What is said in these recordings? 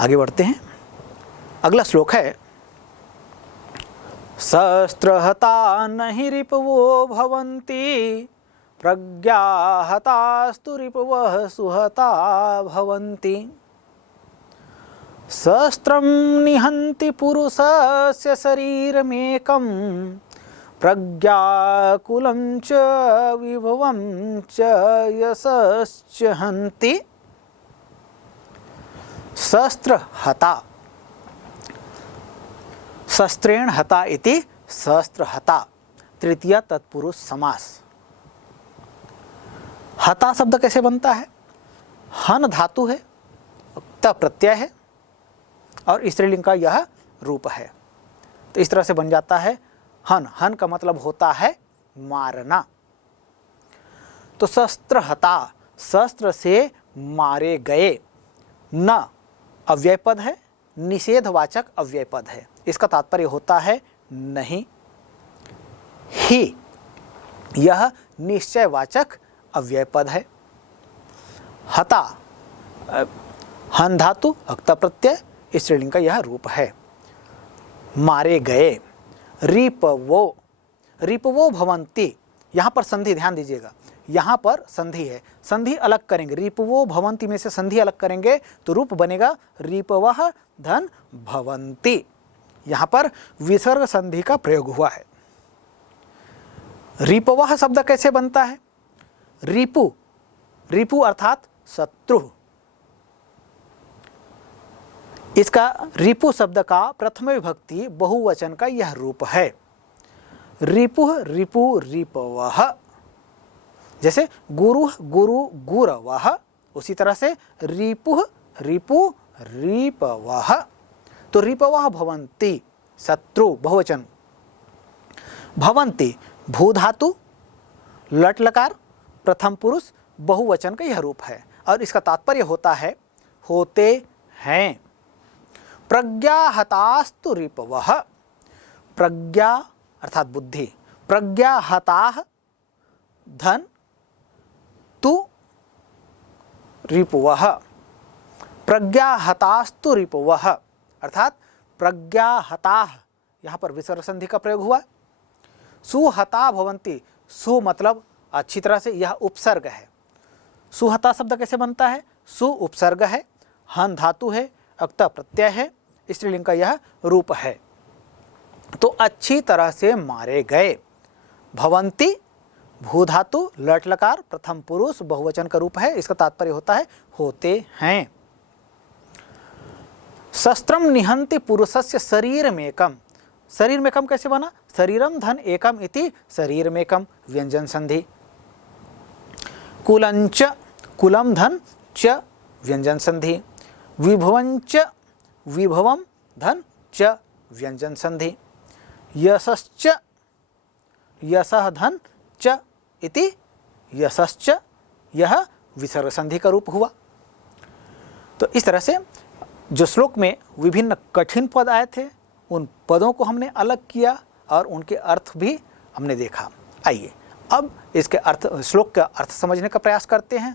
आगे बढ़ते हैं। अगला श्लोक है शस्त्रहता नहि रिपवो भवन्ति प्रज्ञाहतास्तु रिपवः सुहता भवन्ति। शस्त्रं निहन्ति पुरुषस्य शरीरमेकं प्रज्ञाकुलं च विभवं च यशश्च हन्ति। शस्त्र हता, शस्त्रेण हता इति शस्त्र हता, तृतीय तत्पुरुष समास। हता शब्द कैसे बनता है? हन धातु है, त प्रत्यय है और स्त्रीलिंग का यह रूप है, तो इस तरह से बन जाता है हन। हन का मतलब होता है मारना। तो शस्त्र हता, शस्त्र से मारे गए। न अव्यय पद है, निषेधवाचक अव्यय पद है, इसका तात्पर्य होता है नहीं। ही, यह निश्चयवाचक अव्यय पद है। हता, हन धातु हक्ता प्रत्यय, स्त्रीलिंग का यह रूप है, मारे गए। रिपवो, रिपवो भवन्ति, यहाँ पर संधि ध्यान दीजिएगा, यहाँ पर संधि है, संधि अलग करेंगे। रिपवो भवन्ति में से संधि अलग करेंगे तो रूप बनेगा रिपवः धन भवन्ति। यहाँ पर विसर्ग संधि का प्रयोग हुआ है। रिपवः शब्द कैसे बनता है? रिपु, रिपु अर्थात शत्रु। इसका रिपु शब्द का प्रथम विभक्ति बहुवचन का यह रूप है। रिपुः रिपु रिपवः, जैसे गुरु गुरु गुरवः, उसी तरह से रिपुः रिपु रिपवः। तो रिपवः भवन्ति शत्रु बहुवचन। भवन्ति भू धातु लट लकार प्रथम पुरुष बहुवचन का यह रूप है और इसका तात्पर्य होता है होते हैं। प्रज्ञाहतास्तु रिपवः, प्रज्ञा अर्थात बुद्धि, प्रज्ञाहताः धन तु रिपवः, प्रज्ञाहतास्तु रिपवः अर्थात प्रज्ञाहताः, यहाँ पर विसर्ग संधि का प्रयोग हुआ। सुहता भवन्ति, सु मतलब अच्छी तरह से, यह उपसर्ग है। सुहता शब्द कैसे बनता है? सु उपसर्ग है, हन धातु है, अक्ता प्रत्यय है, स्त्रीलिंग का यह रूप है। तो अच्छी तरह से मारे गए। भवन्ति भू धातु लट लकार प्रथम पुरुष बहुवचन का रूप है, इसका तात्पर्य होता है होते हैं। शस्त्रम निहन्ति पुरुषस्य शरीरमेकम, शरीरमेकम कैसे बना? शरीरम धन एकम इति शरीरमेकम व्यंजन संधि। कुलंच, कुलम धन च व्यंजन संधि। विभवंच विभवम धन च व्यंजन संधि। यशश्च यशः धन च इति यशश्च, यह विसर्ग संधि का रूप हुआ। तो इस तरह से जो श्लोक में विभिन्न कठिन पद आए थे उन पदों को हमने अलग किया और उनके अर्थ भी हमने देखा। आइए अब इसके अर्थ, श्लोक का अर्थ समझने का प्रयास करते हैं।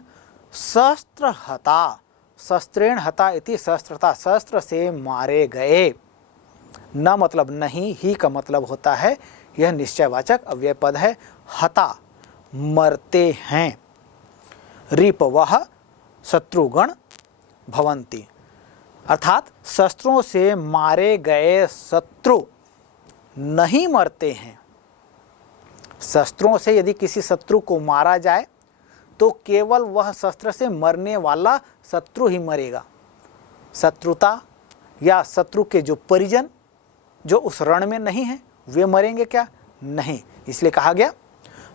शस्त्र हता, शस्त्रेण हता इति शस्त्रता, शस्त्र से मारे गए। न मतलब नहीं, ही का मतलब होता है यह निश्चयवाचक अव्यय पद है। हता मरते हैं। रिपवः शत्रुगण भवन्ति, अर्थात शस्त्रों से मारे गए शत्रु नहीं मरते हैं। शस्त्रों से यदि किसी शत्रु को मारा जाए तो केवल वह शस्त्र से मरने वाला शत्रु ही मरेगा। शत्रुता या शत्रु के जो परिजन जो उस रण में नहीं है वे मरेंगे क्या? नहीं। इसलिए कहा गया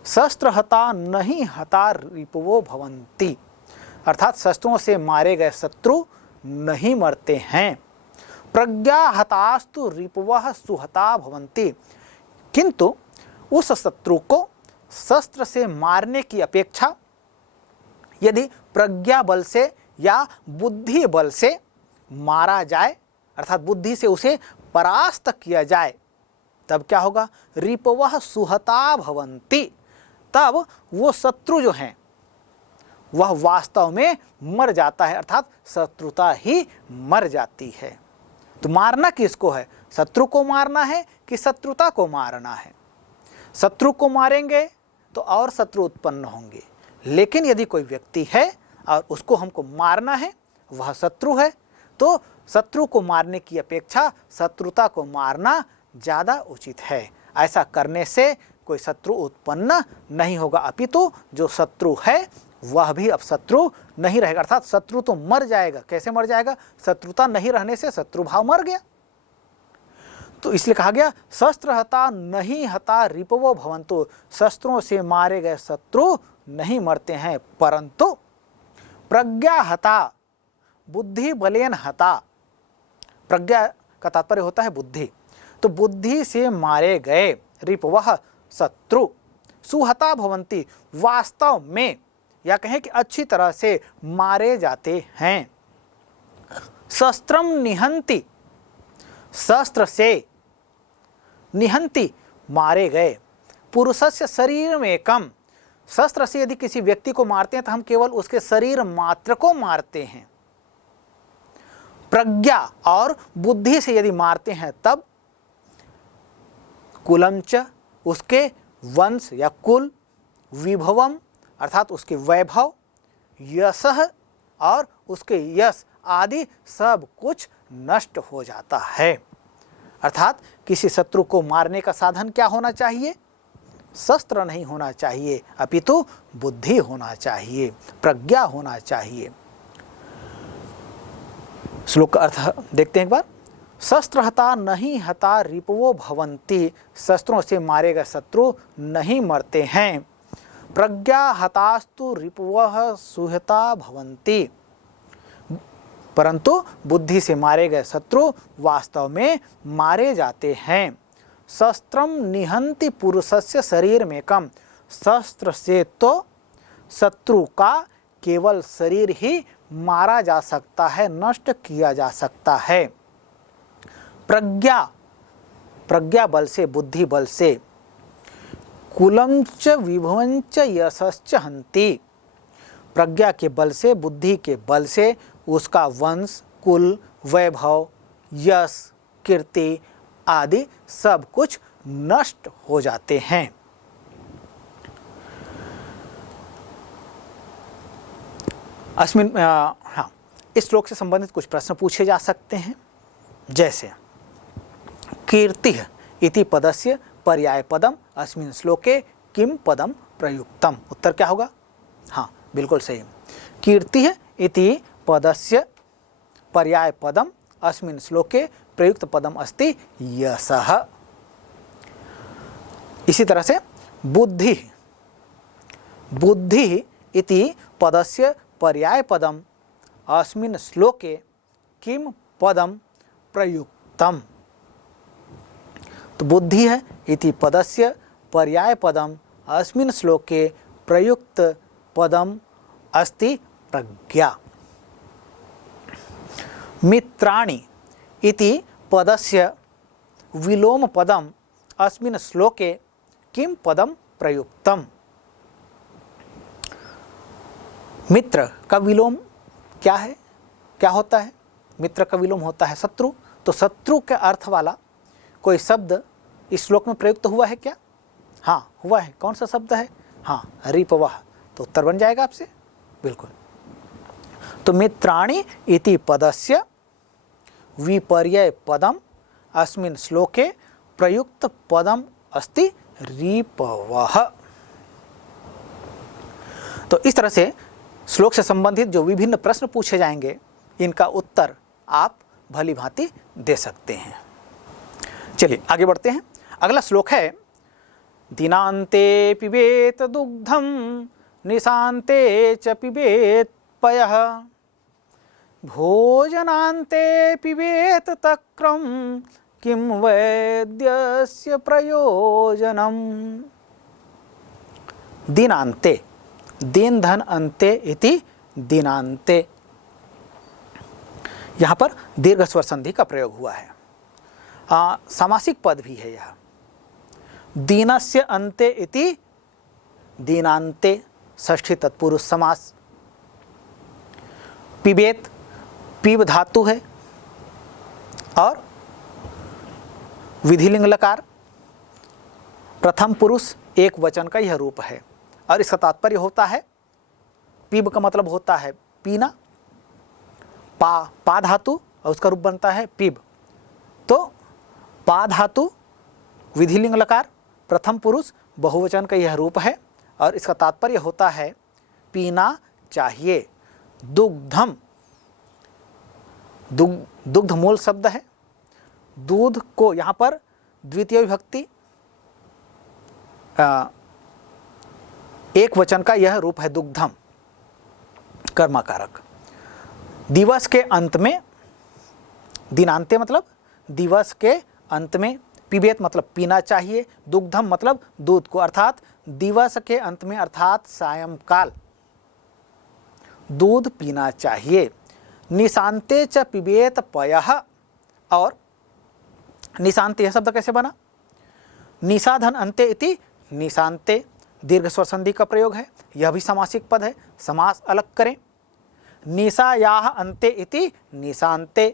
शस्त्र हता नहीं हता रिपवो भवन्ति, अर्थात शस्त्रों से मारे गए शत्रु नहीं मरते हैं। प्रज्ञा हतास्तु रिपवः सुहता भवन्ति, किंतु उस शत्रु को शस्त्र से मारने की अपेक्षा यदि प्रज्ञा बल से या बुद्धि बल से मारा जाए, अर्थात बुद्धि से उसे परास्त किया जाए, तब क्या होगा? रिपवः सुहता भवन्ति, तब वो शत्रु जो हैं वह वास्तव में मर जाता है, अर्थात शत्रुता ही मर जाती है। तो मारना किसको है? शत्रु को मारना है कि शत्रुता को मारना है? शत्रु को मारेंगे तो और शत्रु उत्पन्न होंगे, लेकिन यदि कोई व्यक्ति है और उसको हमको मारना है, वह शत्रु है, तो शत्रु को मारने की अपेक्षा शत्रुता को मारना ज़्यादा उचित है। ऐसा करने से कोई शत्रु उत्पन्न नहीं होगा, अपितु जो शत्रु है वह भी अब शत्रु नहीं रहेगा, अर्थात शत्रु तो मर जाएगा। कैसे मर जाएगा? शत्रुता नहीं रहने से शत्रु भाव मर गया। तो इसलिए कहा गया शस्त्र हता नहीं हता रिपवो भवन्तु, शस्त्रों से मारे गए शत्रु नहीं मरते हैं, परंतु प्रज्ञा हता बुद्धि बलेन हता। प्रज्ञा का तात्पर्य होता है बुद्धि, तो बुद्धि से मारे गए रिपवः शत्रु सुहता भवन्ति, वास्तव में या कहें कि अच्छी तरह से मारे जाते हैं। शस्त्रम निहंति, शस्त्र से निहंति मारे गए, पुरुषस्य शरीर में कम, शस्त्र से यदि किसी व्यक्ति को मारते हैं तो हम केवल उसके शरीर मात्र को मारते हैं। प्रज्ञा और बुद्धि से यदि मारते हैं तब कुलम च, उसके वंश या कुल, विभवम अर्थात उसके वैभव, यशः और उसके यश आदि सब कुछ नष्ट हो जाता है। अर्थात किसी शत्रु को मारने का साधन क्या होना चाहिए? शस्त्र नहीं होना चाहिए, अपितु बुद्धि होना चाहिए, प्रज्ञा होना चाहिए। श्लोक का अर्थ देखते हैं एक बार। शस्त्र हता नहीं हता रिपवो भवन्ति, शस्त्रों से मारे गए शत्रु नहीं मरते हैं। प्रज्ञा हतास्तु रिपवः सुहता भवन्ति, परंतु बुद्धि से मारे गए शत्रु वास्तव में मारे जाते हैं। शस्त्रम निहंति पुरुषस्य शरीर में कम, शस्त्र से तो शत्रु का केवल शरीर ही मारा जा सकता है, नष्ट किया जा सकता है। प्रज्ञा, प्रज्ञा बल से, बुद्धि बल से, कुलम च विभवं च यशश्च हन्ति, प्रज्ञा के बल से, बुद्धि के बल से उसका वंश, कुल, वैभव, यश, कीर्ति आदि सब कुछ नष्ट हो जाते हैं। अस्मिन हाँ, इस श्लोक से संबंधित कुछ प्रश्न पूछे जा सकते हैं, जैसे कीर्ति इति पदस्य पर्याय पदम अस्मिन् श्लोके किम पदम प्रयुक्तम। उत्तर क्या होगा? हाँ बिल्कुल सही। कीर्ति इति पदस्य पर्याय पदम अस्मिन् श्लोके प्रयुक्त पदम अस्ति यशः। इसी तरह से बुद्धि, बुद्धि इति पदस्य पर्याय पदम अस्मिन् श्लोके किम पदम प्रयुक्तम। तो बुद्धि है इति पदस्य पर्याय पदम अस्मिन् श्लोके प्रयुक्त पदम अस्ति प्रज्ञा। मित्राणि इति पदस्य विलोम पदम अस्मिन् श्लोके किम पदम प्रयुक्तम। मित्र का विलोम क्या है? क्या होता है? मित्र का विलोम होता है शत्रु। तो शत्रु के अर्थ वाला कोई शब्द इस श्लोक में प्रयुक्त हुआ है क्या? हाँ हुआ है। कौन सा शब्द है? हाँ रिपवः। तो उत्तर बन जाएगा आपसे बिल्कुल। तो मित्राणि इति पदस्य विपर्यय पदम अस्मिन् श्लोके प्रयुक्त पदम अस्ति रिपवः। तो इस तरह से श्लोक से संबंधित जो विभिन्न प्रश्न पूछे जाएंगे, इनका उत्तर आप भली भांति दे सकते हैं। चलिए आगे बढ़ते हैं। अगला श्लोक है दिनांते पिबेत दुग्धम निशांते च पिबेत पयः भोजनांते पिबेत तक्रम किम वैद्यस्य प्रयोजनम। दिनांते, दिन धन अंते इति दिनांते, यहाँ पर दीर्घ स्वर संधि का प्रयोग हुआ है। सामासिक पद भी है यह। दीनस्य अंते इति दीनांते, षष्ठी तत्पुरुष समास। पिबेत पीब धातु है और विधिलिंग लकार, प्रथम पुरुष एक वचन का यह रूप है और इसका तात्पर्य होता है, पीब का मतलब होता है पीना, पा धातु और उसका रूप बनता है पीब। तो पा धातु विधिलिंग लकार प्रथम पुरुष बहुवचन का यह रूप है और इसका तात्पर्य होता है पीना चाहिए। दुग्धम, दुग्ध मूल शब्द है। दूध को यहाँ पर द्वितीय विभक्ति एक वचन का यह रूप है दुग्धम कर्मकारक। दिवस के अंत में, दिनांते मतलब दिवस के अंत में, पिबेत मतलब पीना चाहिए, दुग्धम मतलब दूध को, अर्थात दिवस के अंत में अर्थात सायंकाल दूध पीना चाहिए। निशांते च पिबेत पयः, और निशांते यह शब्द कैसे बना? निशाधन अंते इति निशांते, दीर्घ स्वर संधि का प्रयोग है, यह भी समासिक पद है, समास अलग करें। निशायाः अंते इति निशांते,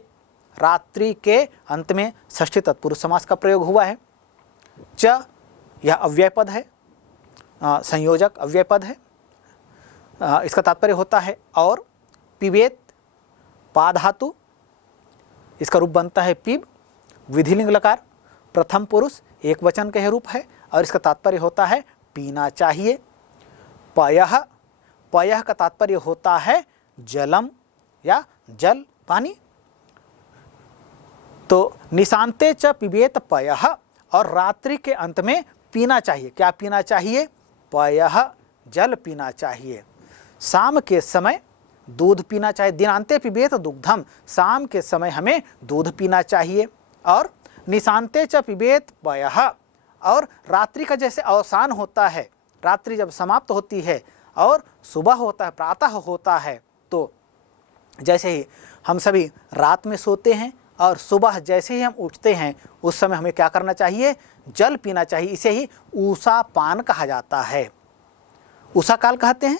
रात्रि के अंत में षष्ठी तत्पुरुष समास का प्रयोग हुआ है। च यह अव्यय पद है, संयोजक अव्यय पद है, इसका तात्पर्य होता है और। पिबेत पा धातु, इसका रूप बनता है पीब, विधिलिंग लकार प्रथम पुरुष एक वचन का यह रूप है और इसका तात्पर्य होता है पीना चाहिए। पयः, पयः का तात्पर्य होता है जलम या जल, पानी। तो निशांते च पिबेत पयः, और रात्रि के अंत में पीना चाहिए। क्या पीना चाहिए? पयः, जल पीना चाहिए। शाम के समय दूध पीना चाहिए। दिनांते पिबेत दुग्धम, शाम के समय हमें दूध पीना चाहिए। और निशांते च पिबेत पयः, और रात्रि का जैसे अवसान होता है, रात्रि जब समाप्त होती है और सुबह होता है, प्रातः होता है, तो जैसे ही हम सभी रात में सोते हैं और सुबह जैसे ही हम उठते हैं उस समय हमें क्या करना चाहिए? जल पीना चाहिए। इसे ही ऊषा पान कहा जाता है। उषा काल कहते हैं।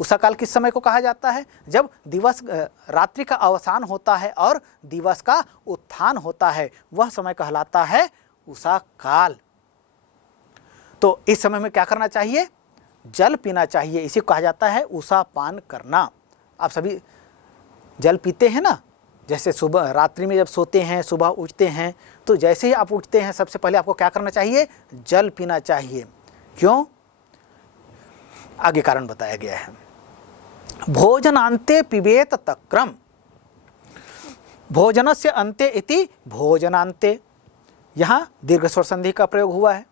उषा काल किस समय को कहा जाता है? जब दिवस, रात्रि का अवसान होता है और दिवस का उत्थान होता है, वह समय कहलाता है उषा काल। तो इस समय में क्या करना चाहिए? जल पीना चाहिए। इसी को कहा जाता है उषा पान करना। आप सभी जल पीते हैं ना? जैसे सुबह रात्रि में जब सोते हैं, सुबह उठते हैं, तो जैसे ही आप उठते हैं सबसे पहले आपको क्या करना चाहिए? जल पीना चाहिए। क्यों? आगे कारण बताया गया है। भोजनांते पिबेत तक्रम, भोजनस्य अंते इति भोजनांते, यहाँ दीर्घ स्वर संधि का प्रयोग हुआ है।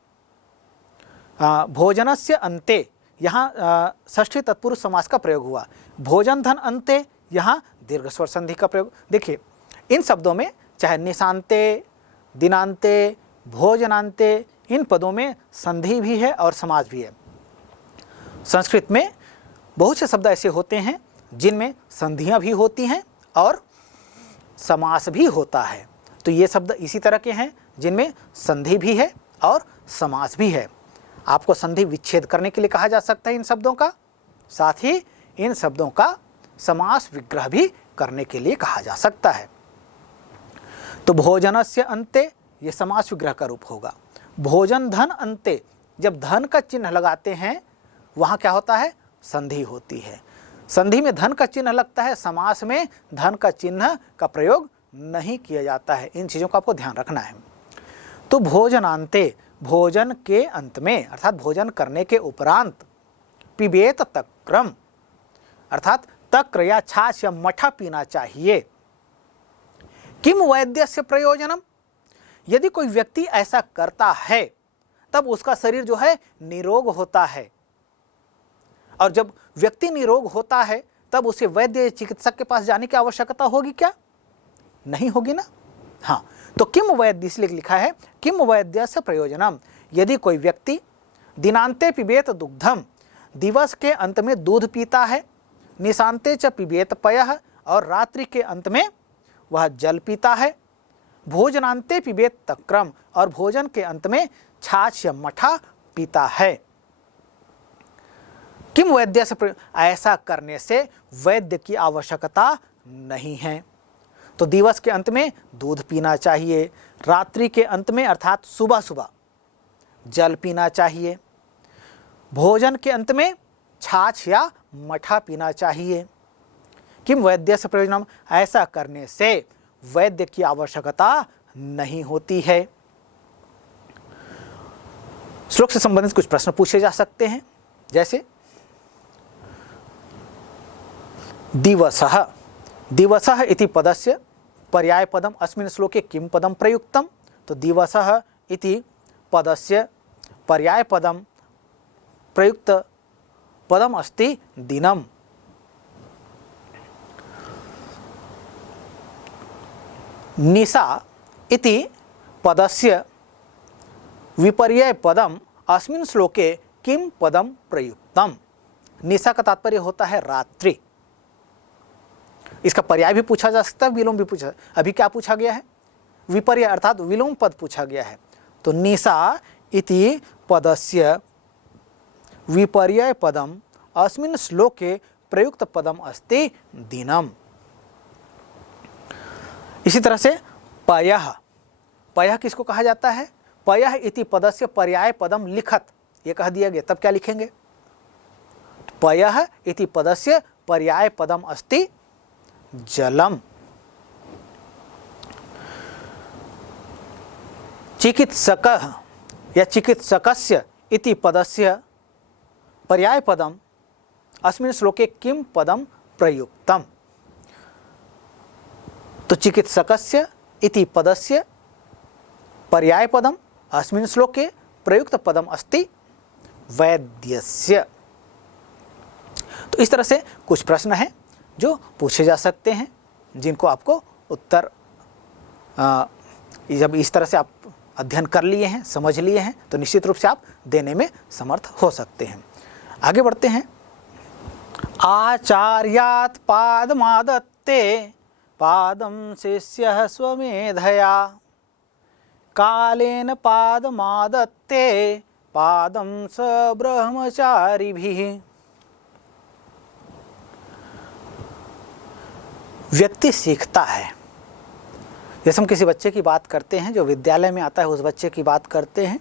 भोजनस्य अंते, यहाँ षष्ठी तत्पुरुष समास का प्रयोग हुआ। भोजन धन अंते, यहाँ दीर्घ स्वर संधि का प्रयोग। देखिए इन शब्दों में चाहे निशांते, दिनांते, भोजनांते, इन पदों में संधि भी है और समास भी है। संस्कृत में बहुत से शब्द ऐसे होते हैं जिनमें संधियां भी होती हैं और समास भी होता है। तो ये शब्द इसी तरह के हैं जिनमें संधि भी है और समास भी है। आपको संधि विच्छेद करने के लिए कहा जा सकता है इन शब्दों का, साथ ही इन शब्दों का समास विग्रह भी करने के लिए कहा जा सकता है। तो भोजनस्य अंते ये समास विग्रह का रूप होगा। भोजन धन अंते, जब धन का चिन्ह लगाते हैं वहाँ क्या होता है? संधि होती है। संधि में धन का चिन्ह लगता है, समास में धन का चिन्ह का प्रयोग नहीं किया जाता है। इन चीज़ों का आपको ध्यान रखना है। तो भोजनांते, भोजन के अंत में अर्थात भोजन करने के उपरांत, पिबेत तक्रम अर्थात तक्र या छाछ या मठा पीना चाहिए। किम वैद्यस्य प्रयोजनम, यदि कोई व्यक्ति ऐसा करता है तब उसका शरीर जो है निरोग होता है। और जब व्यक्ति निरोग होता है तब उसे वैद्य चिकित्सक के पास जाने की आवश्यकता होगी क्या? नहीं होगी ना। हाँ, तो किम वैद्य इसलिए लिखा है किम वैद्यस्य प्रयोजनम, यदि कोई व्यक्ति दिनांते पिबेत दुग्धम, दिवस के अंत में दूध पीता है, निशांते च पिबेत पयः, और रात्रि के अंत में वह जल पीता है, भोजनांते पिबेत तक्रम, और भोजन के अंत में छाछ या मठा पीता है। किम वैद्य से ऐसा करने से वैद्य की आवश्यकता नहीं है। तो दिवस के अंत में दूध पीना चाहिए, रात्रि के अंत में अर्थात सुबह सुबह जल पीना चाहिए, भोजन के अंत में छाछ या मठा पीना चाहिए। किम वैद्य से प्रयोजनम, ऐसा करने से वैद्य की आवश्यकता नहीं होती है। श्लोक से संबंधित कुछ प्रश्न पूछे जा सकते हैं, जैसे दिवसः, दिवसः इति पदस्य पर्याय पदम अस्मिन् श्लोके किम पदम प्रयुक्तम। तो दिवसः इति पदस्य पर्याय पदम प्रयुक्त पदम अस्ति दिनम। निशा इति पदस्य विपर्यय पदम अस्मिन् श्लोके किम पदम प्रयुक्तम। निशा का तात्पर्य होता है रात्रि। इसका पर्याय भी पूछा जा सकता है, विलोम भी पूछा। अभी क्या पूछा गया है? विपर्यय अर्थात विलोम पद पूछा गया है। तो निशा इति पदस्य विपर्यय पदम अस्मिन् श्लोके प्रयुक्त पदम अस्ति दिनम। इसी तरह से पयः, पयः किसको कहा जाता है? पयः इति पदस्य पर्याय पदम लिखत, ये कह दिया गया, तब क्या लिखेंगे? पयः इति पदस्य पर्याय पदम अस्ति जलम। चिकित्सकः या चिकित्सकस्य इति पदस्य पर्याय पदम अस्मिन् श्लोके किम पदम प्रयुक्तम। तो चिकित्सकस्य इति पदस्य पर्याय पदम अस्मिन् श्लोके प्रयुक्त पदम अस्ति वैद्यस्य। तो इस तरह से कुछ प्रश्न हैं जो पूछे जा सकते हैं, जिनको आपको उत्तर जब इस तरह से आप अध्ययन कर लिए हैं, समझ लिए हैं, तो निश्चित रूप से आप देने में समर्थ हो सकते हैं। आगे बढ़ते हैं। आचार्यात् पादमादत्ते पादम शिष्यः स्वमेधया कालेन पादमादत्ते पादम स ब्रह्मचारिभिः। व्यक्ति सीखता है। जैसे हम किसी बच्चे की बात करते हैं, जो विद्यालय में आता है, उस बच्चे की बात करते हैं,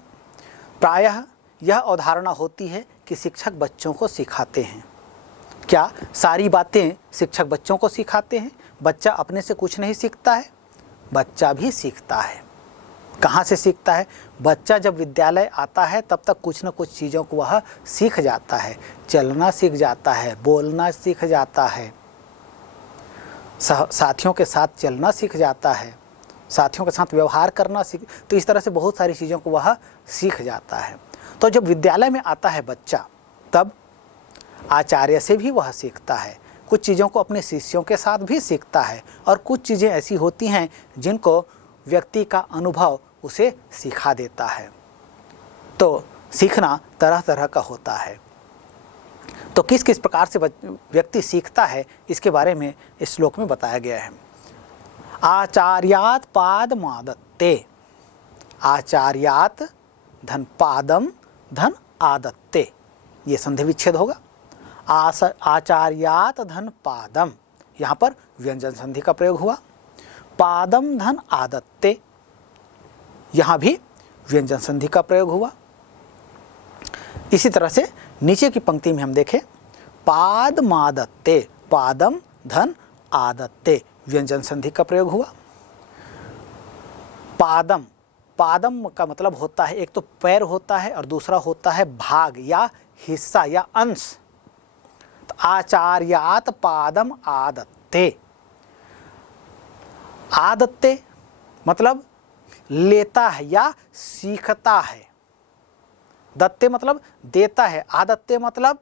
प्रायः यह अवधारणा होती है कि शिक्षक बच्चों को सिखाते हैं। क्या सारी बातें शिक्षक बच्चों को सिखाते हैं? बच्चा अपने से कुछ नहीं सीखता है, बच्चा भी सीखता है। कहाँ से सीखता है? बच्चा जब विद्यालय आता है तब तक कुछ न कुछ चीज़ों को वह सीख जाता है। चलना सीख जाता है, बोलना सीख जाता है, साथियों के साथ चलना सीख जाता है, साथियों के साथ व्यवहार करना सीख, तो इस तरह से बहुत सारी चीज़ों को वह सीख जाता है। तो जब विद्यालय में आता है बच्चा, तब आचार्य से भी वह सीखता है, कुछ चीज़ों को अपने शिष्यों के साथ भी सीखता है, और कुछ चीज़ें ऐसी होती हैं जिनको व्यक्ति का अनुभव उसे सिखा देता है। तो सीखना तरह तरह का होता है। तो किस किस प्रकार से व्यक्ति सीखता है, इसके बारे में इस श्लोक में बताया गया है। आचार्यात् पादमादत्ते, आचार्यात् धन पादम धन आदत्ते, ये संधि विच्छेद होगा। आचार्यात् धन पादम, यहाँ पर व्यंजन संधि का प्रयोग हुआ। पादम धन आदत्ते, यहाँ भी व्यंजन संधि का प्रयोग हुआ। इसी तरह से नीचे की पंक्ति में हम देखें, पादमादत्ते, पादम धन आदत्ते, व्यंजन संधि का प्रयोग हुआ। पादम, पादम का मतलब होता है, एक तो पैर होता है और दूसरा होता है भाग या हिस्सा या अंश। तो आचार्यात् पादम आदत्ते, आदत्ते मतलब लेता है या सीखता है। दत्ते मतलब देता है, आदत्ते मतलब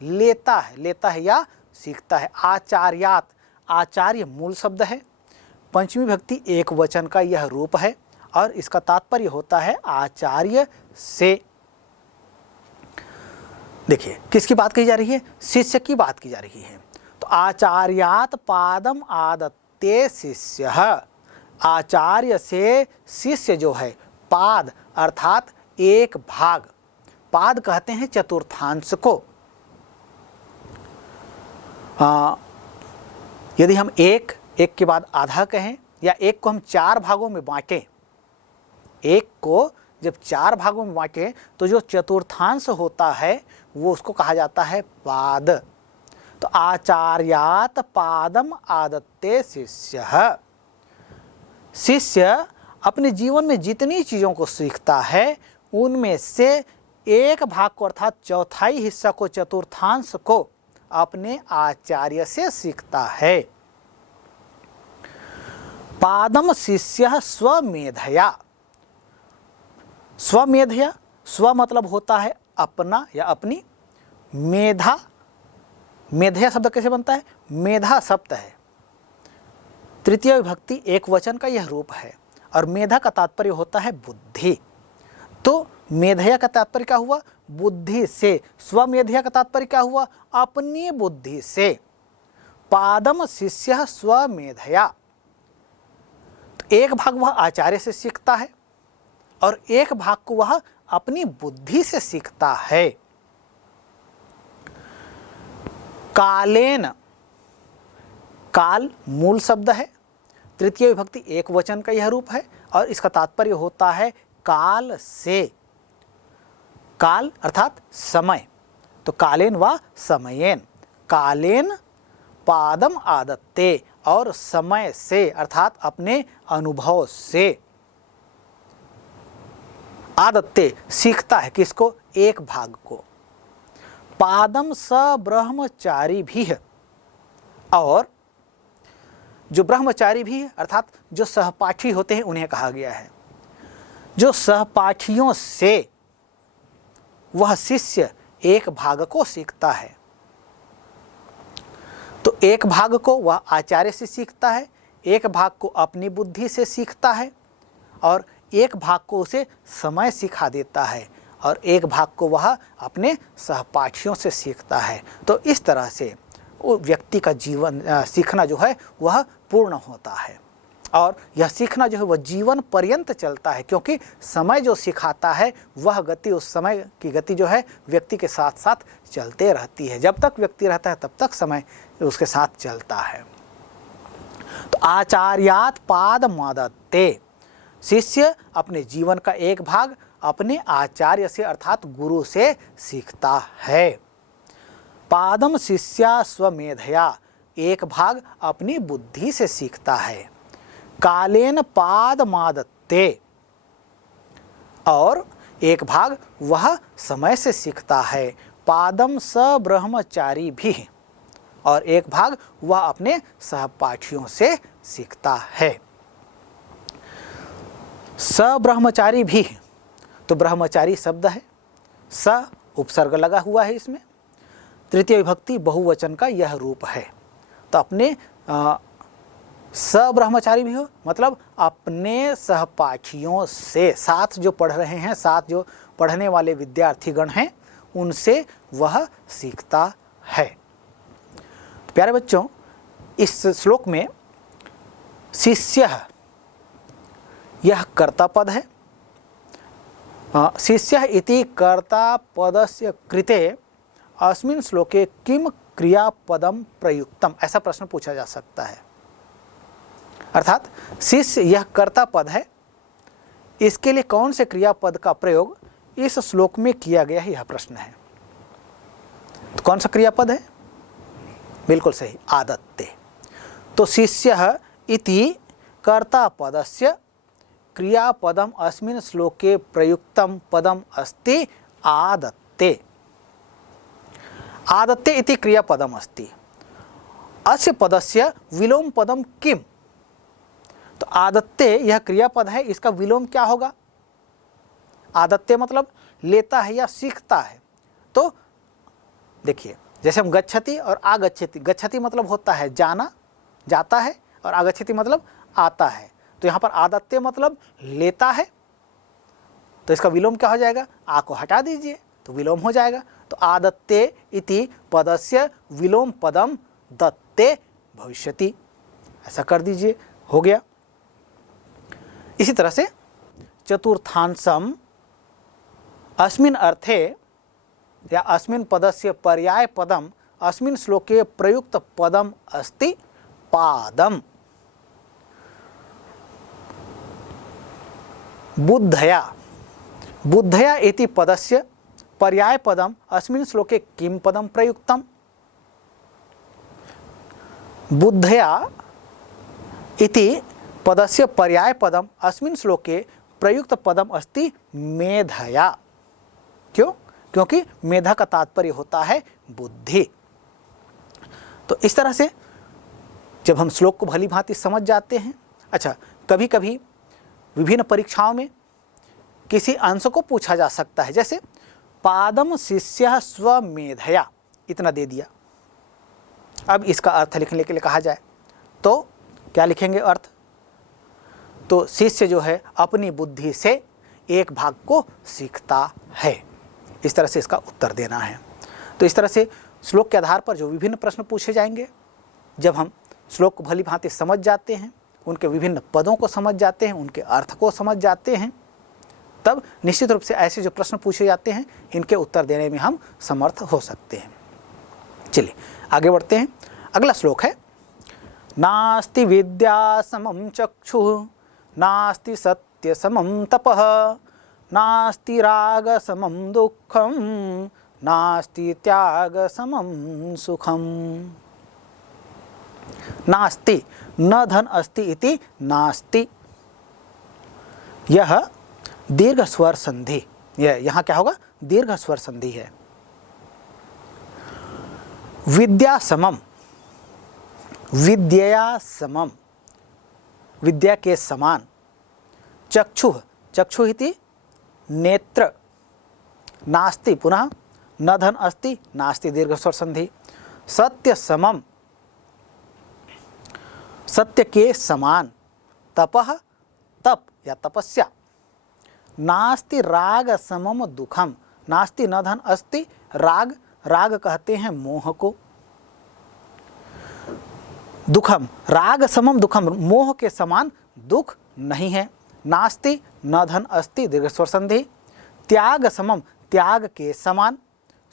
लेता है, लेता है या सीखता है। आचार्यात्, आचार्य मूल शब्द है, पंचमी विभक्ति एक वचन का यह रूप है, और इसका तात्पर्य होता है आचार्य से। देखिए किसकी बात कही जा रही है? शिष्य की बात की जा रही है। तो आचार्यात् पादम आदत्ते शिष्यः, आचार्य से शिष्य जो है, पाद अर्थात एक भाग, पाद कहते हैं चतुर्थांश को, यदि हम एक के बाद आधा कहें या एक को हम 4 भागों में बांटें, एक को जब 4 भागों में बांटें तो जो चतुर्थांश होता है वो उसको कहा जाता है पाद। तो आचार्यात पादम आदत्ते शिष्यः। शिष्य अपने जीवन में जितनी चीज़ों को सीखता है उनमें से एक भाग को अर्थात चौथाई हिस्सा को, चतुर्थांश को अपने आचार्य से सीखता है। पादम शिष्यः स्वमेधया। स्वमेधया, स्व मतलब होता है अपना या अपनी, मेधा, मेधया शब्द कैसे बनता है? मेधा शब्द है, तृतीय विभक्ति एक वचन का यह रूप है और मेधा का तात्पर्य होता है बुद्धि। तो मेधया का तात्पर्य क्या हुआ? बुद्धि से। स्वमेधया का तात्पर्य क्या हुआ? अपनी बुद्धि से। पादम शिष्यः स्वमेधया। तो एक भाग वह आचार्य से सीखता है और एक भाग को वह अपनी बुद्धि से सीखता है। कालेन, काल मूल शब्द है, तृतीय विभक्ति एक वचन का यह रूप है और इसका तात्पर्य होता है काल से। काल अर्थात समय, तो कालेन व समयेन। कालेन पादम आदत्ते, और समय से अर्थात अपने अनुभव से। आदत्ते सीखता है किसको? एक भाग को। पादम स ब्रह्मचारी भी है, और जो ब्रह्मचारी भी है अर्थात जो सहपाठी होते हैं उन्हें कहा गया है। जो सहपाठियों से वह शिष्य एक भाग को सीखता है। तो एक भाग को वह आचार्य से सीखता है, एक भाग को अपनी बुद्धि से सीखता है और एक भाग को उसे समय सिखा देता है और एक भाग को वह अपने सहपाठियों से सीखता है। तो इस तरह से वो व्यक्ति का जीवन सीखना जो है वह पूर्ण होता है और यह सीखना जो है वह जीवन पर्यंत चलता है, क्योंकि समय जो सिखाता है वह गति, उस समय की गति जो है व्यक्ति के साथ साथ चलते रहती है। जब तक व्यक्ति रहता है तब तक समय उसके साथ चलता है। तो आचार्यात पादमादत्ते, शिष्य अपने जीवन का एक भाग अपने आचार्य से अर्थात गुरु से सीखता है। पादम शिष्या स्वमेधया, एक भाग अपनी बुद्धि से सीखता है। कालेन पादमादत्ते, और एक भाग वह समय से सीखता है। पादम स ब्रह्मचारी भी, और एक भाग वह अपने सहपाठियों से सीखता है। स ब्रह्मचारी भी, तो ब्रह्मचारी शब्द है, स उपसर्ग लगा हुआ है इसमें, तृतीय विभक्ति बहुवचन का यह रूप है। तो अपने स ब्रह्मचारी भी हो मतलब अपने सहपाठियों से, साथ जो पढ़ रहे हैं, साथ जो पढ़ने वाले विद्यार्थीगण हैं उनसे वह सीखता है। तो प्यारे बच्चों, इस श्लोक में शिष्यः यह कर्ता पद है। शिष्यः इति कर्ता पदस्य कृते अस्मिन् श्लोके किम क्रियापदम प्रयुक्तम, ऐसा प्रश्न पूछा जा सकता है। अर्थात शिष्य यह कर्ता पद है, इसके लिए कौन से क्रियापद का प्रयोग इस श्लोक में किया गया है, यह प्रश्न है। तो कौन सा क्रियापद है? बिल्कुल सही, आदत्ते। तो शिष्यः इति कर्ता पदस्य क्रियापदम अस्मिन् श्लोके प्रयुक्तम पदम अस्ति आदत्ते। आदत्ते इति क्रियापदम अस्ति, अस्य पदस्य विलोम पदम किम। तो आदत्ते यह क्रियापद है, इसका विलोम क्या होगा? आदत्ते मतलब लेता है या सीखता है। तो देखिए, जैसे हम गच्छति और आगच्छति, गच्छति मतलब होता है जाना, जाता है, और आगच्छति मतलब आता है। तो यहाँ पर आदत्ते मतलब लेता है, तो इसका विलोम क्या हो जाएगा? आ को हटा दीजिए तो विलोम हो जाएगा। तो आदत्ते इति पदस्य विलोम पदम दत्ते भविष्यति, ऐसा कर दीजिए, हो गया। इसी तरह से चतुर्थांशम अस्मिन् अर्थे या अस्मिन् पदस्य पर्याय पदम अस्मिन् श्लोके प्रयुक्त पदम अस्ति पादम। बुद्धया, बुद्धया इति पदस्य पर्याय पदम अस्मिन् श्लोके किं पदम प्रयुक्तम? बुद्धया इति पदस्य पर्याय पदम अस्मिन् श्लोके प्रयुक्त पदम अस्ति मेधया। क्यों? क्योंकि मेधा का तात्पर्य होता है बुद्धि। तो इस तरह से जब हम श्लोक को भली भांति समझ जाते हैं। अच्छा, कभी कभी विभिन्न परीक्षाओं में किसी अंश को पूछा जा सकता है, जैसे पादम शिष्य स्वमेधया, इतना दे दिया। अब इसका अर्थ लिखने के लिए कहा जाए तो क्या लिखेंगे अर्थ? तो शिष्य जो है अपनी बुद्धि से एक भाग को सीखता है, इस तरह से इसका उत्तर देना है। तो इस तरह से श्लोक के आधार पर जो विभिन्न प्रश्न पूछे जाएंगे, जब हम श्लोक को भली भांति समझ जाते हैं, उनके विभिन्न पदों को समझ जाते हैं, उनके अर्थ को समझ जाते हैं, तब निश्चित रूप से ऐसे जो प्रश्न पूछे जाते हैं इनके उत्तर देने में हम समर्थ हो सकते हैं। चलिए आगे बढ़ते हैं। अगला श्लोक है, नास्ति विद्या समं चक्षुः, नास्ति सत्य समं तपः, नास्ति राग समं दुःखं, नास्ति त्याग समं सुखम। नास्ति, न धन अस्ति इति नास्ति, यह दीर्घ स्वर संधि, यहां क्या होगा? दीर्घ स्वर संधि है। विद्या समम, विद्या समम, विद्या के समान। चक्षुः, चक्षुः इति नेत्र। नास्ति, पुनः न धन अस्ति, नास्ति दीर्घ स्वर संधि। सत्य समम, सत्य के समान। तपः, तप या तपस्या। नास्ति राग समम दुखम, नास्ति न धन अस्ति, राग, राग कहते हैं मोह को। दुखम, राग समम दुखम, मोह के समान दुख नहीं है। नास्ति न धन अस्ति दीर्घ स्वर संधि। त्याग समम, त्याग के समान।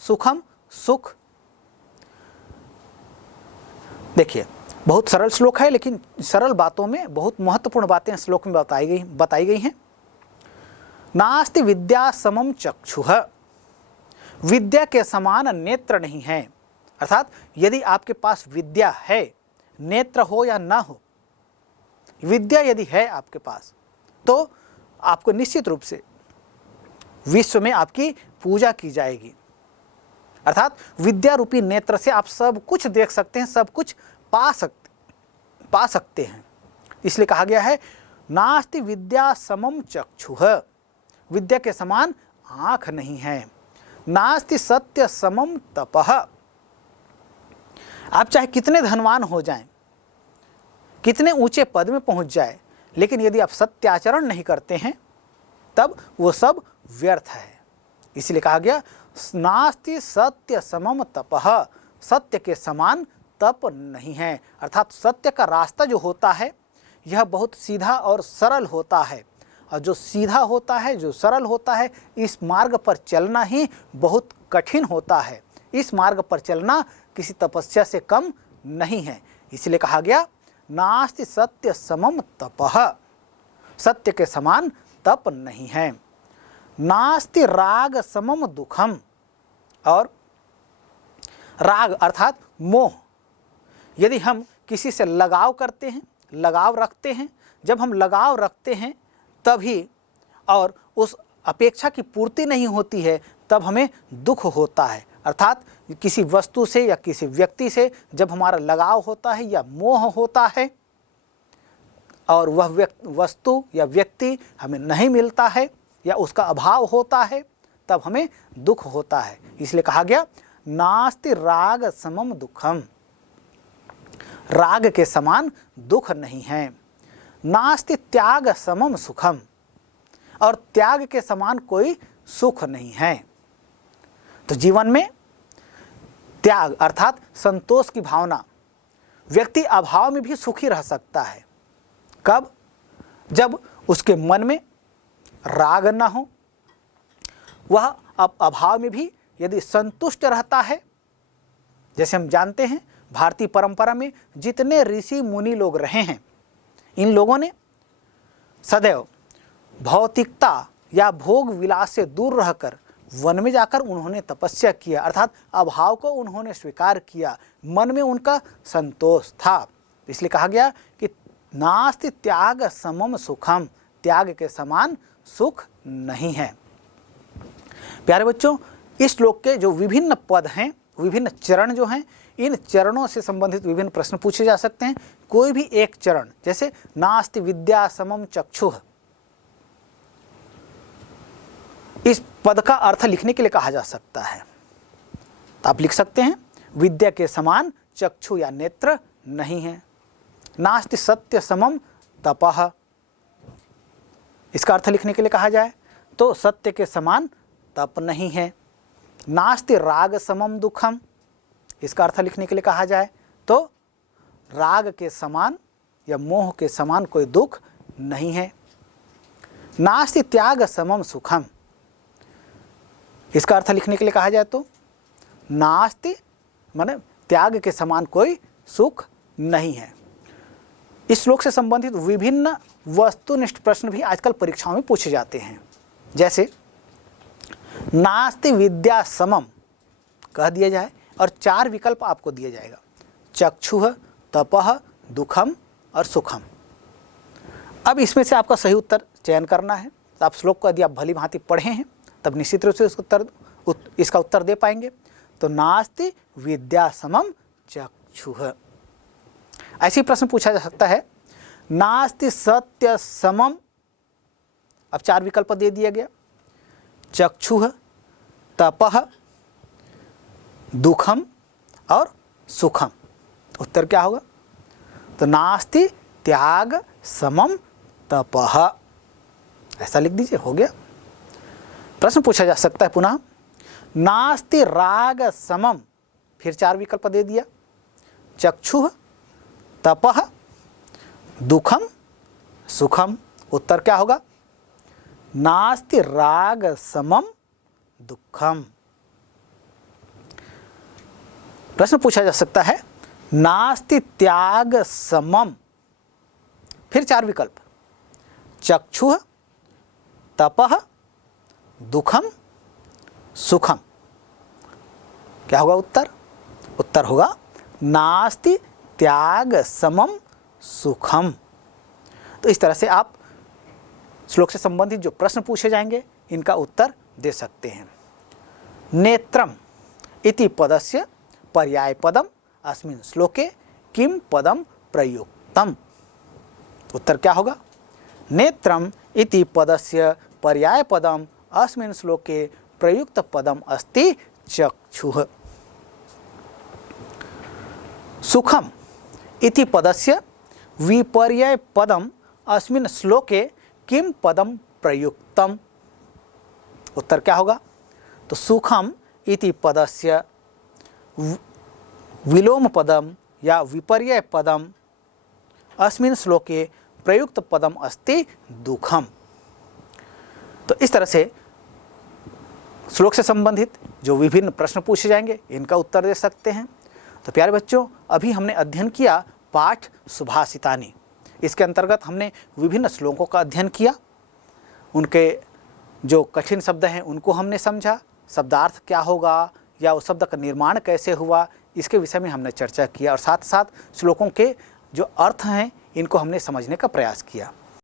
सुखम, सुख। देखिए बहुत सरल श्लोक है, लेकिन सरल बातों में बहुत महत्वपूर्ण बातें श्लोक में बताई गई हैं। नास्ति विद्या समम चक्षुः, विद्या के समान नेत्र नहीं है। अर्थात यदि आपके पास विद्या है, नेत्र हो या ना हो, विद्या यदि है आपके पास, तो आपको निश्चित रूप से विश्व में आपकी पूजा की जाएगी। अर्थात विद्या रूपी नेत्र से आप सब कुछ देख सकते हैं, सब कुछ पा सकते हैं। इसलिए कहा गया है नास्ति विद्या समम चक्षुः, विद्या के समान आंख नहीं है। नास्ति सत्य समम तपः, आप चाहे कितने धनवान हो जाएं, कितने ऊंचे पद में पहुंच जाए, लेकिन यदि आप सत्याचरण नहीं करते हैं तब वो सब व्यर्थ है। इसलिए कहा गया नास्ति सत्य समम तपः, सत्य के समान तप नहीं है। अर्थात सत्य का रास्ता जो होता है यह बहुत सीधा और सरल होता है, और जो सीधा होता है, जो सरल होता है, इस मार्ग पर चलना ही बहुत कठिन होता है। इस मार्ग पर चलना किसी तपस्या से कम नहीं है। इसलिए कहा गया नास्ति सत्य समम तपः, सत्य के समान तप नहीं है। नास्ति राग समम दुखम, और राग अर्थात मोह, यदि हम किसी से लगाव करते हैं, लगाव रखते हैं, जब हम लगाव रखते हैं तभी और उस अपेक्षा की पूर्ति नहीं होती है तब हमें दुख होता है। अर्थात किसी वस्तु से या किसी व्यक्ति से जब हमारा लगाव होता है या मोह होता है और वह वस्तु या व्यक्ति हमें नहीं मिलता है या उसका अभाव होता है, तब हमें दुख होता है। इसलिए कहा गया नास्ति राग समम दुखम, राग के समान दुख नहीं है। नास्ति त्याग समम सुखम, और त्याग के समान कोई सुख नहीं है। तो जीवन में त्याग अर्थात संतोष की भावना, व्यक्ति अभाव में भी सुखी रह सकता है। कब? जब उसके मन में राग न हो, वह अब अभाव में भी यदि संतुष्ट रहता है जैसे हम जानते हैं भारतीय परंपरा में जितने ऋषि मुनि लोग रहे हैं, इन लोगों ने सदैव भौतिकता या भोग विलास से दूर रहकर वन में जाकर उन्होंने तपस्या किया, अर्थात अभाव को उन्होंने स्वीकार किया, मन में उनका संतोष था। इसलिए कहा गया कि नास्ति त्याग समम सुखम, त्याग के समान सुख नहीं है। प्यारे बच्चों, इस श्लोक के जो विभिन्न पद हैं, विभिन्न चरण जो हैं, इन चरणों से संबंधित विभिन्न प्रश्न पूछे जा सकते हैं। कोई भी एक चरण, जैसे नास्ति विद्या समम चक्षुः, इस पद का अर्थ लिखने के लिए कहा जा सकता है। तो आप लिख सकते हैं विद्या के समान चक्षु या नेत्र नहीं है। नास्ति सत्य समम तपः, इसका अर्थ लिखने के लिए कहा जाए तो सत्य के समान तप नहीं है। नास्ति राग समम दुखम, इसका अर्थ लिखने के लिए कहा जाए तो राग के समान या मोह के समान कोई दुख नहीं है। नास्ति त्याग समम सुखम, इसका अर्थ लिखने के लिए कहा जाए तो नास्ति माने त्याग के समान कोई सुख नहीं है। इस श्लोक से संबंधित विभिन्न वस्तुनिष्ठ प्रश्न भी आजकल परीक्षाओं में पूछे जाते हैं। जैसे नास्ति विद्या समम कह दिया जाए और 4 विकल्प आपको दिया जाएगा, चक्षुः, तपः, दुखम और सुखम। अब इसमें से आपका सही उत्तर चयन करना है। तो आप श्लोक को यदि आप भली भांति पढ़े हैं तब निश्चित रूप से इसका उत्तर दे पाएंगे। तो नास्ति विद्या समम चक्षुः। ऐसी प्रश्न पूछा जा सकता है, नास्ति सत्य समम, अब 4 विकल्प दे दिया गया, चक्षुः, तपः, दुखम और सुखम। उत्तर क्या होगा? तो नास्ति त्याग समम तपः, ऐसा लिख दीजिए, हो गया। प्रश्न पूछा जा सकता है पुनः, नास्ति राग समम, फिर 4 विकल्प दे दिया, चक्षुः, तपः, दुखम, सुखम। उत्तर क्या होगा? नास्ति राग समम दुखम। प्रश्न पूछा जा सकता है, नास्ति त्याग समम, फिर 4 विकल्प, चक्षुः, तपः, दुखम, सुखम। क्या होगा उत्तर? उत्तर होगा नास्ति त्याग समम सुखम। तो इस तरह से आप श्लोक से संबंधित जो प्रश्न पूछे जाएंगे इनका उत्तर दे सकते हैं। नेत्रम इति पदस्य पर्याय पदम अस्मिन् श्लोके किम पदम प्रयुक्तम। उत्तर क्या होगा? नेत्रम इति पदस्य पर्याय पदम अस्मिन् श्लोके प्रयुक्त पदम अस्ति चक्षुः। सुखम इति पदस्य विपर्यय पदम अस्मिन् श्लोके किम पदम प्रयुक्तम। उत्तर क्या होगा? तो सुखम इति पदस्य विलोम पदम या विपर्यय पदम अस्मिन् श्लोके प्रयुक्त पदम अस्ति दुखम। तो इस तरह से श्लोक से संबंधित जो विभिन्न प्रश्न पूछे जाएंगे इनका उत्तर दे सकते हैं। तो प्यारे बच्चों, अभी हमने अध्ययन किया पाठ सुभाषितानि। इसके अंतर्गत हमने विभिन्न श्लोकों का अध्ययन किया, उनके जो कठिन शब्द हैं उनको हमने समझा, शब्दार्थ क्या होगा या उस शब्द का निर्माण कैसे हुआ इसके विषय में हमने चर्चा किया, और साथ साथ श्लोकों के जो अर्थ हैं इनको हमने समझने का प्रयास किया।